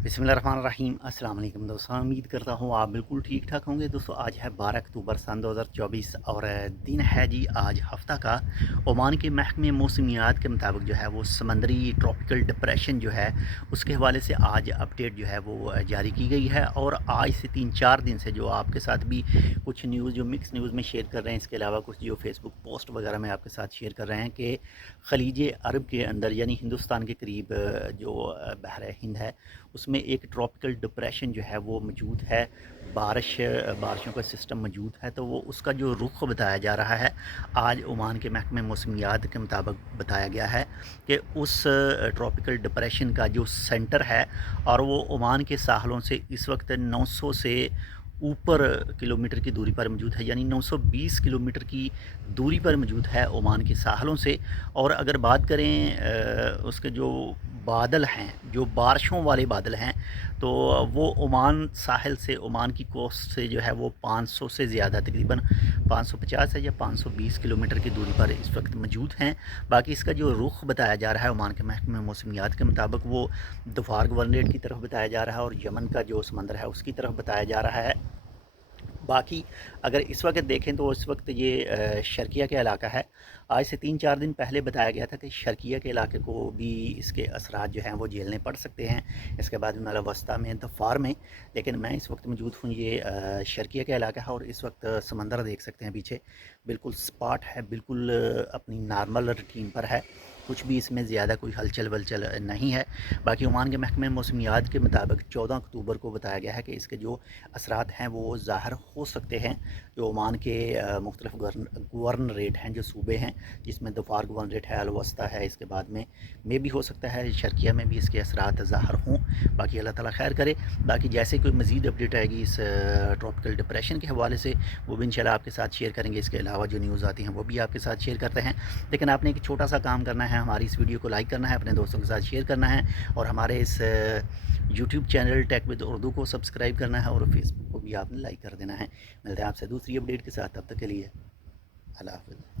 बिस्मिल्लाहिर्रहमानिर्रहीम। अस्सलाम वालेकुम दोस्तों, उम्मीद करता हूँ आप बिल्कुल ठीक ठाक होंगे। दोस्तों आज है 12 अक्टूबर सन 2024 और दिन है जी आज हफ्ता का। ओमान के महकमे मौसमियात के मुताबिक जो है वो समंदरी ट्रॉपिकल डिप्रेशन जो है उसके हवाले से आज अपडेट जो है वो जारी की गई है। और आज से 3-4 दिन से जो आपके साथ भी कुछ न्यूज़ जो मिक्स न्यूज़ में शेयर कर रहे हैं, इसके अलावा कुछ जो फेसबुक पोस्ट वगैरह में आपके साथ शेयर कर रहे हैं कि ख़लीज अरब के अंदर यानी हिंदुस्तान के करीब जो बहर हिंद है उसमें एक ट्रॉपिकल डिप्रेशन जो है वो मौजूद है। बारिशों का सिस्टम मौजूद है, तो वो उसका जो रुख बताया जा रहा है आज ओमान के महकमे मौसमियात के मुताबिक बताया गया है कि उस ट्रॉपिकल डिप्रेशन का जो सेंटर है और वो ओमान के साहलों से इस वक्त 900 से ऊपर किलोमीटर की दूरी पर मौजूद है, यानी 920 किलोमीटर की दूरी पर मौजूद है ओमान के साहलों से। और अगर बात करें उसके जो बादल हैं, जो बारिशों वाले बादल हैं, तो वो ओमान साहिल से, ओमान की कोस्ट से जो है वो 500 से ज़्यादा, तकरीबन 550 है या 520 किलोमीटर की दूरी पर इस वक्त मौजूद हैं। बाकी इसका जो रुख बताया जा रहा है ओमान के महकमे मौसमियात के मुताबिक वो दोफार गवर्नरेट की तरफ बताया जा रहा है और यमन का जो समंदर है उसकी तरफ बताया जा रहा है। बाकी अगर इस वक्त देखें तो इस वक्त ये शर्किया के इलाका है। आज से 3-4 दिन पहले बताया गया था कि शर्किया के इलाके को भी इसके असरात जो हैं वो झेलने पड़ सकते हैं, इसके बाद मतलब वस्ता में, दफ़ार में। लेकिन मैं इस वक्त मौजूद हूँ ये शर्किया के इलाका है और इस वक्त समंदर देख सकते हैं पीछे, बिल्कुल स्पॉट है, बिल्कुल अपनी नॉर्मल रूटीन पर है, कुछ भी इसमें ज़्यादा कोई हलचल वलचल नहीं है। बाकी ओमान के महकमे मौसमियात के मुताबिक 14 अक्टूबर को बताया गया है कि इसके जो असरात हैं वो ज़ाहिर हो सकते हैं। जो ओमान के मुख्तलिफ गवर्नरेट हैं, जो सूबे हैं, जिसमें दोफार गवर्नरेट है, अलवस्ता है, इसके बाद में भी हो सकता है शर्किया में भी इसके असरात ज़ाहिर हों। बाकी अल्लाह ताला खैर करे। बाकी जैसे कोई मज़ीद अपडेट आएगी इस ट्रॉपिकल डिप्रेशन के हवाले से वो भी इंशाल्लाह आपके साथ शेयर करेंगे। इसके अलावा जो न्यूज़ आती हैं वो भी आपके साथ शेयर करते हैं। लेकिन आपने एक छोटा सा काम करना है, हमारी इस वीडियो को लाइक करना है, अपने दोस्तों के साथ शेयर करना है और हमारे इस YouTube channel Tech with Urdu को सब्सक्राइब करना है और फेसबुक को भी आपने लाइक कर देना है। मिलते हैं आपसे दूसरी अपडेट के साथ, तब तक के लिए अल्लाह हाफ़िज़।